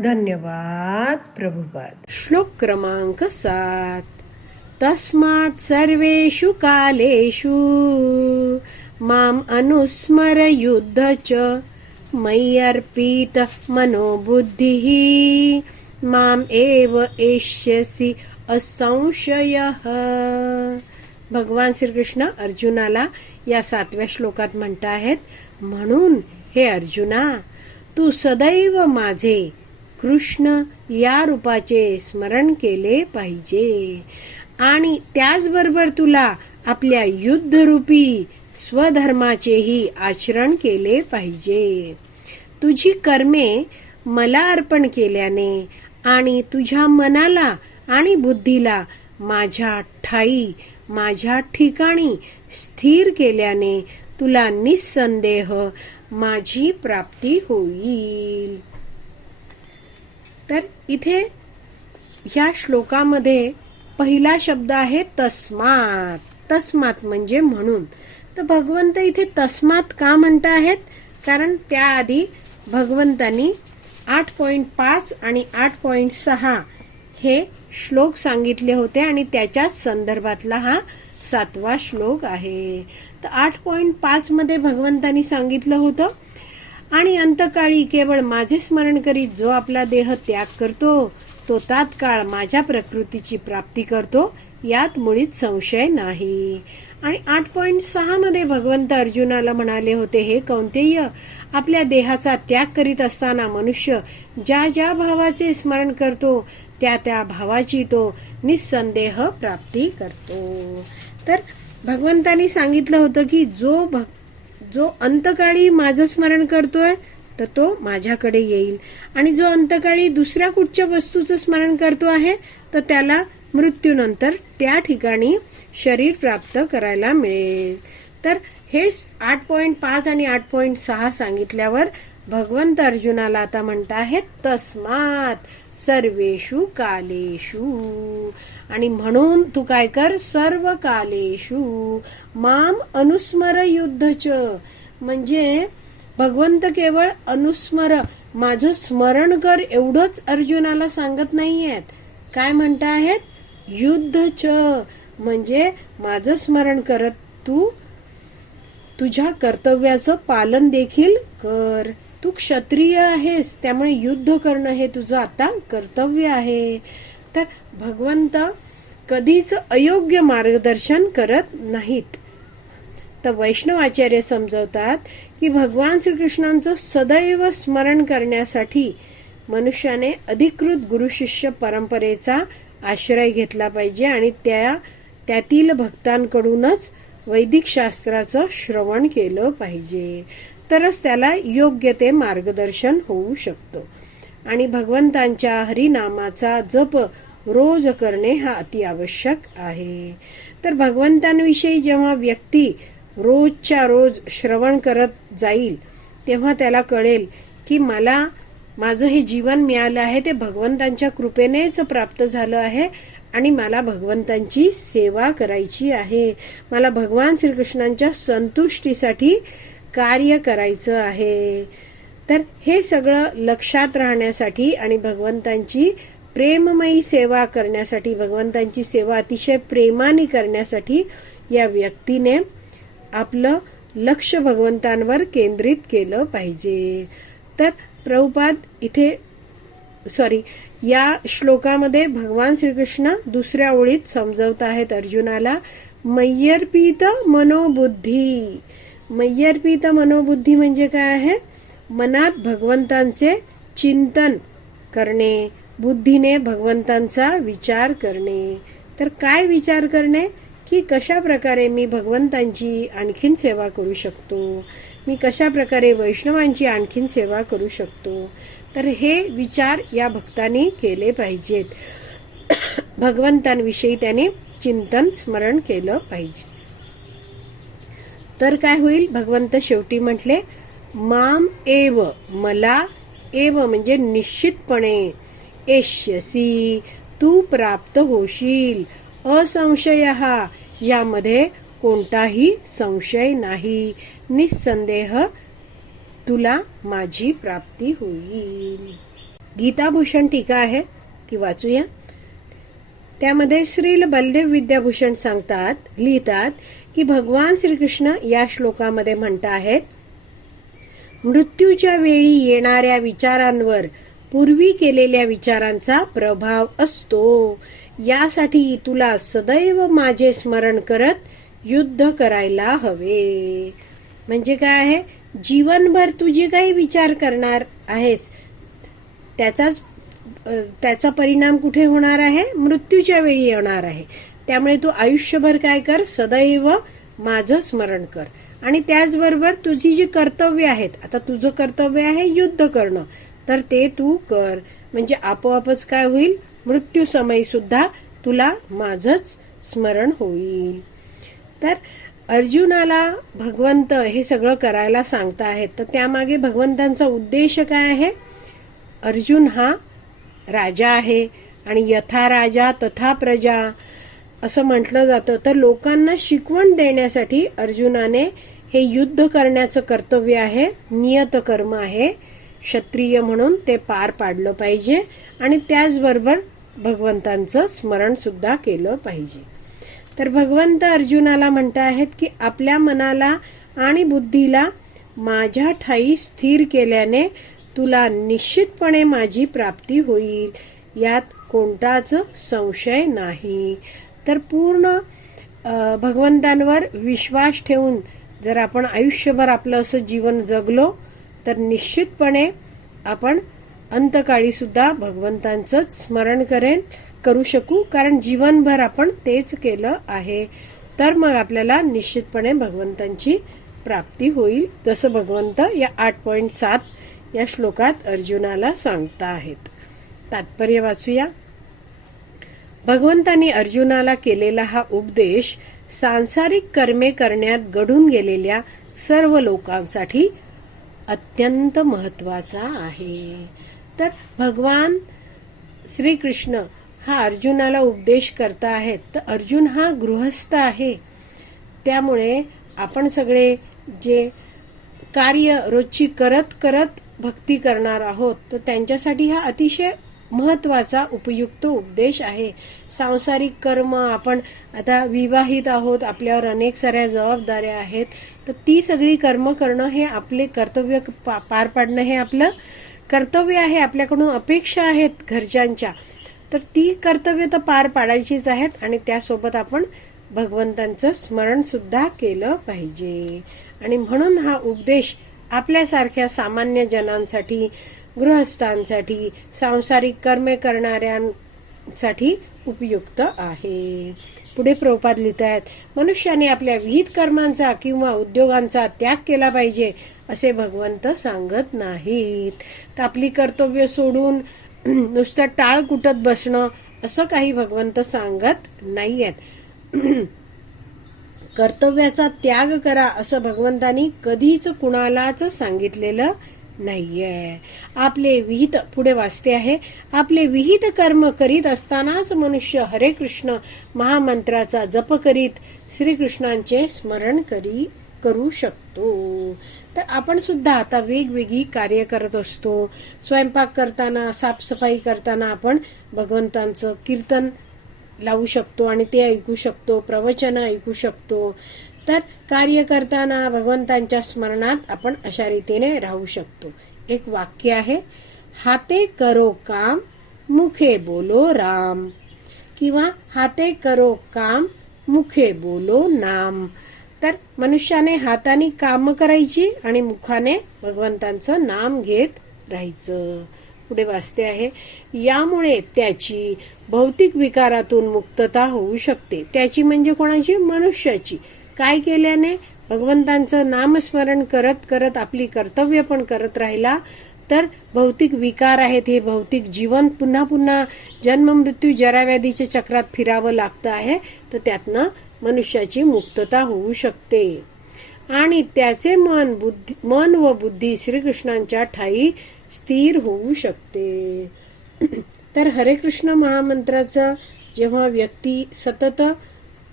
धन्यवाद प्रभुपाद. श्लोक क्रमांक सात. तस्मात् सर्वेषु कालेषु माम् अनुस्मर युद्ध च मय्यर्पित मनोबुद्धिः माम् एव एष्यसि असंशयः. भगवान श्रीकृष्ण अर्जुनाला या सातव्या श्लोकात म्हणत आहेत म्हणून हे अर्जुना तू सदैव माझे कृष्ण या रूपाचे स्मरण केले पाहिजे. आणि त्याचबरोबर तुला आपल्या युद्धरूपी स्वधर्माचेही आचरण केले पाहिजे. तुझी कर्मे मला अर्पण केल्याने आणि तुझ्या मनाला आणि बुद्धीला माझ्या ठाई माझ्या ठिकाणी स्थिर केल्याने तुला निसंदेह माझी प्राप्ती होईल. तर इथे ह्या श्लोकामध्ये पहिला शब्द आहे तस्मात. तस्मात म्हणजे म्हणून. तर भगवंत इथे तस्मात का म्हणत आहेत? कारण त्याआधी भगवंतांनी आठ पॉइंट पाच आणि आठ पॉइंट सहा हे श्लोक सांगितले होते आणि त्याच्याच संदर्भातला हा सातवा श्लोक आहे. तर आठ पॉइंट पाच मध्ये भगवंतांनी सांगितलं होतं आणि अंतकाळी केवळ माझे स्मरण करीत जो आपला देह त्याग करतो तो तात्काळ माझ्या प्रकृतीची प्राप्ती करतो यात मुळीच संशय नाही. आणि आठ पॉइंट सहा मध्ये भगवंत अर्जुनाला म्हणाले होते हे कौंतेय आपल्या देहाचा त्याग करीत असताना मनुष्य ज्या ज्या भावाचे स्मरण करतो त्या त्या भावाची तो निसंदेह प्राप्ती करतो. तर भगवंतानी सांगितलं होतं की जो भक्त जो अंतकाळी माझं स्मरण करतोय तर तो माझ्याकडे येईल. आणि जो अंतकाळी दुसऱ्या कुठच्या वस्तूचं स्मरण करतो आहे तर त्याला मृत्यूनंतर त्या ठिकाणी शरीर प्राप्त करायला मिळेल. तर हे आठ पॉइंट पाच आणि आठ पॉइंट सहा सांगितल्यावर भगवंत अर्जुनाला आता म्हणत आहेत तस्मात. सर्वेषु कालेषु. आणि म्हणून तू काय कर? सर्व कालेषु. माम अनुस्मर युद्धच म्हणजे भगवंत केवळ अनुस्मर. माझं स्मरण कर एवढंच अर्जुनाला सांगत नाहीयेत. काय म्हणत आहेत युद्धच म्हणजे माझं स्मरण करत तू तुझ्या कर्तव्याचं पालन देखील कर. तू क्षत्रिय आहेस त्यामुळे युद्ध करणं हे तुझं आता कर्तव्य आहे. तर भगवंत कधीच अयोग्य मार्गदर्शन करत नाहीत. तर वैष्णवाचार्य समजवतात की भगवान श्रीकृष्णांचं सदैव स्मरण करण्यासाठी मनुष्याने अधिकृत गुरुशिष्य परंपरेचा आश्रय घेतला पाहिजे आणि त्या त्यातील भक्तांकडूनच वैदिक शास्त्राचं श्रवण केलं पाहिजे. तरच त्याला योग्य ते मार्गदर्शन होऊ शकतं. आणि भगवंतांच्या हरिनामाचा जप रोज करणे हा अति आवश्यक आहे. तर भगवंतांविषयी जेव्हा व्यक्ती रोजच्या रोज श्रवण करत जाईल तेव्हा त्याला कळेल की मला माझं हे जीवन मिळालं आहे ते भगवंतांच्या कृपेनेच प्राप्त झालं आहे आणि मला भगवंतांची सेवा करायची आहे. मला भगवान श्रीकृष्णांच्या संतुष्टीसाठी कार्य करायचं आहे. तर हे सगळं लक्षात राहण्यासाठी आणि भगवंतांची प्रेममयी सेवा करण्यासाठी भगवंतांची सेवा अतिशय प्रेमाने करण्यासाठी या व्यक्तीने आपलं लक्ष भगवंतांवर केंद्रित केलं पाहिजे. तर प्रभुपाद इथे सॉरी या श्लोकामध्ये भगवान श्रीकृष्ण दुसऱ्या ओळीत समजवत आहेत अर्जुनाला मय्यर्पित मनोबुद्धी. मय्यर्पित मनोबुद्धी म्हणजे काय आहे? मनात भगवंतांचे चिंतन करणे बुद्धीने भगवंतांचा विचार करणे. तर काय विचार करणे? की कशा प्रकारे मी भगवंतांची आणखीन सेवा करू शकतो? मी कशा प्रकारे वैष्णवांची आणखीन सेवा करू शकतो? तर हे विचार या भक्तांनी केले पाहिजेत. भगवंतांविषयी त्याने चिंतन स्मरण केलं पाहिजे. तर काय होईल? भगवंत शेवटी म्हटले माम एव मला एव म्हणजे निश्चितपणे एश्यसी तू प्राप्त होशील. असंशय यामध्ये कोणताही संशय नाही. निसंदेह तुला माझी प्राप्ती होईल. गीताभूषण टीका आहे ती वाचूया. त्यामध्ये श्रील बलदेव विद्याभूषण सांगतात लिहितात की भगवान श्रीकृष्ण या श्लोकामध्ये म्हणत आहेत मृत्यूच्या वेळी येणाऱ्या विचारांवर पूर्वी केलेल्या विचारांचा प्रभाव असतो. यासाठी तुला सदैव माझे स्मरण करत युद्ध करायला हवे. म्हणजे काय आहे? जीवनभर तू जे काही विचार करणार आहेस त्याचाच त्याचा परिणाम कुठे होणार आहे? मृत्यूच्या वेळी येणार आहे. त्यामुळे तू आयुष्यभर काय कर? सदैव माझं स्मरण कर. आणि त्याचबरोबर तुझी जी कर्तव्य आहेत आता तुझं कर्तव्य आहे युद्ध करणं. तर ते तू कर. म्हणजे आपोआपच काय होईल? मृत्यू समय सुद्धा तुला माझंच स्मरण होईल. तर अर्जुनाला भगवंत हे सगळं करायला सांगता आहेत. तर त्यामागे भगवंतांचा उद्देश काय आहे? अर्जुन हा राजा आहे. आणि यथा राजा तथा प्रजा. असं म्हटलं जातं. तर लोकांना शिकवण देण्यासाठी अर्जुनाने हे युद्ध करण्याचं कर्तव्य आहे नियत कर्म आहे क्षत्रिय म्हणून ते पार पाडलं पाहिजे आणि त्याचबरोबर भगवंतांचं स्मरण सुद्धा केलं पाहिजे. तर भगवंत अर्जुनाला म्हणत आहेत की आपल्या मनाला आणि बुद्धीला माझ्या ठाई स्थिर केल्याने तुला निश्चितपणे माझी प्राप्ती होईल. यात कोणताच संशय नाही. तर पूर्ण भगवंतांवर विश्वास ठेवून जर आपण आयुष्यभर आपलं असं जीवन जगलो तर निश्चितपणे आपण अंतकाळी सुद्धा भगवंतांचंच स्मरण करेन करू शकू कारण जीवनभर आपण तेच केलं आहे. तर मग आपल्याला निश्चितपणे भगवंतांची प्राप्ती होईल जसं भगवंत या आठ पॉईंट सात या श्लोकात अर्जुनाला सांगता आहेत. तात्पर्य वाचूया. भगवंतांनी अर्जुनाला केलेला हा उपदेश सांसारिक कर्मे करण्यात घडून गेलेल्या सर्व लोकांसाठी अत्यंत महत्त्वाचा आहे. तर भगवान श्रीकृष्ण हा अर्जुनाला उपदेश करता आहेत. तर अर्जुन हा गृहस्थ आहे. त्यामुळे आपण सगळे जे कार्य रोजची करत करत भक्ती करणार आहोत तर त्यांच्यासाठी हा अतिशय महत्त्वाचा उपयुक्त उपदेश आहे. सांसारिक कर्म आपण आता विवाहित आहोत आपल्यावर अनेक साऱ्या जबाबदाऱ्या आहेत तर ती सगळी कर्म करणं हे आपले कर्तव्य पा- पार पाडणं हे आपलं कर्तव्य आहे आपल्याकडून अपेक्षा आहेत घरच्यांच्या. तर ती कर्तव्य तर पार पाडायचीच आहेत आणि त्यासोबत आपण भगवंतांचं स्मरण सुद्धा केलं पाहिजे. आणि म्हणून हा उपदेश आपल्यासारख्या सामान्य जनांसाठी गृहस्थांसाठी सांसारिक कर्मे करणाऱ्यांसाठी उपयुक्त आहे. पुढे प्रोपाद लिहित आहेत मनुष्याने आपल्या विहित कर्मांचा किंवा उद्योगांचा त्याग केला पाहिजे असे भगवंत सांगत नाहीत. तर आपली कर्तव्य सोडून नुसतं टाळ कुटत बसणं असं काही भगवंत सांगत नाहीयेत. कर्तव्याचा त्याग करा असं भगवंतानी कधीच कुणालाच सांगितलेलं नाहीये. आपले विहित पुढे वाचते आहे. आपले विहित कर्म करीत असतानाच मनुष्य हरे कृष्ण महामंत्राचा जप करीत श्रीकृष्णांचे स्मरण करी करू शकतो. तर आपण सुद्धा आता वेगवेगळी कार्य करत असतो. स्वयंपाक करताना साफसफाई करताना आपण भगवंतांचं कीर्तन लावू शकतो आणि ते ऐकू शकतो प्रवचन ऐकू शकतो. तर कार्य करताना भगवंतांच्या स्मरणात आपण अशा रीतीने राहू शकतो. एक वाक्य आहे हाते करो काम मुखे बोलो राम. किंवा हाते करो काम मुखे बोलो नाम. तर मनुष्याने हाताने काम करायची आणि मुखाने भगवंतांचं नाम घेत राहायचं. पुढे वाचते आहे यामुळे त्याची भौतिक विकारातून मुक्तता होऊ शकते. त्याची म्हणजे कोणाची? मनुष्याची. काय केल्याने भगवंतांचं नामस्मरण करत करत आपली कर्तव्य पण करत राहिला? तर भौतिक विकार आहेत हे भौतिक जीवन पुन्हा पुन्हा जन्म मृत्यू जराव्याधीच्या चक्रात फिरावं लागतं आहे. तर त्यातनं मनुष्याची मुक्तता होऊ शकते. आणि त्याचे मन बुद्धी मन व बुद्धी श्रीकृष्णांच्या ठाई स्थिर होऊ शकते. तर हरे कृष्ण महामंत्राचा जेव्हा व्यक्ती सतत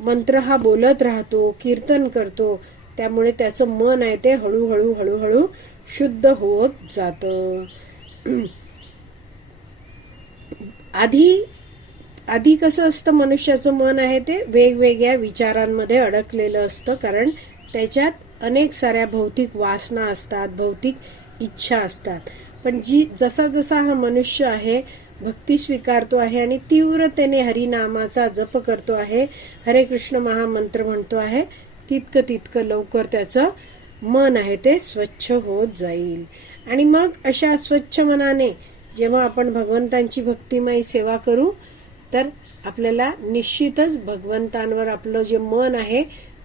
मंत्र हा बोलत राहतो कीर्तन करतो. त्यामुळे त्याचं मन आहे ते हळूहळू हळूहळू शुद्ध होत जात. आधी आधी कसं असतं मनुष्याचं मन आहे ते वेगवेगळ्या विचारांमध्ये अडकलेलं असतं कारण त्याच्यात अनेक साऱ्या भौतिक वासना असतात भौतिक इच्छा असतात. पण जी जसा जसा हा मनुष्य आहे भक्ती स्वीकारतो आहे आणि तीव्रतेने हरिनामाचा जप करतो आहे. हरे कृष्ण महामंत्र म्हणतो आहे. तितकं तितकं लवकर त्याचं मन आहे ते स्वच्छ होत जाईल. आणि मग अशा स्वच्छ मनाने जेव्हा आपण भगवंतांची भक्तिमयी सेवा करू तर आपल्याला निश्चितच भगवंतांवर आपलं जे मन आहे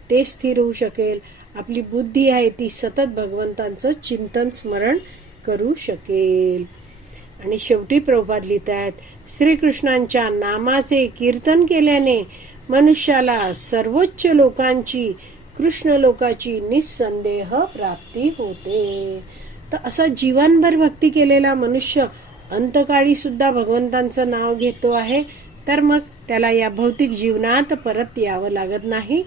ते स्थिर होऊ शकेल. आपली बुद्धी आहे ती सतत भगवंतांचं चिंतन स्मरण करू शकेल. आणि शेवटी प्रभुपाद लिहितात श्रीकृष्णांच्या नामाचे कीर्तन केल्याने मनुष्याला सर्वोच्च लोकांची कृष्ण लोकाची निसंदेह प्राप्ती होते. तर असा जीवनभर भक्ती केलेला मनुष्य अंतकाळी सुद्धा भगवंतांचं नाव घेतो आहे. तर मग त्याला या भौतिक जीवनात परत यावं लागत नाही.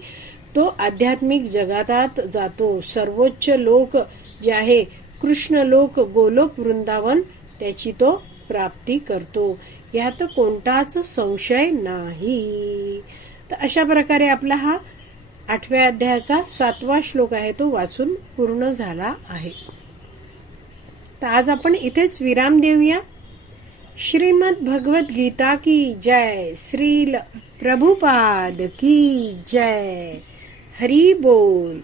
तो आध्यात्मिक जगातात जातो. सर्वोच्च लोक जे आहे कृष्ण लोक गोलोक वृंदावन त्याची तो प्राप्ती करतो. यात कोणताच संशय नाही. तर अशा प्रकारे आपला हा आठव्या अध्यायाचा सातवा श्लोक आहे तो वाचून पूर्ण झाला आहे. तर आज आपण इथेच विराम देऊया. श्रीमद भगवत गीता की जय श्रील प्रभुपाद की जय. हरी बोल.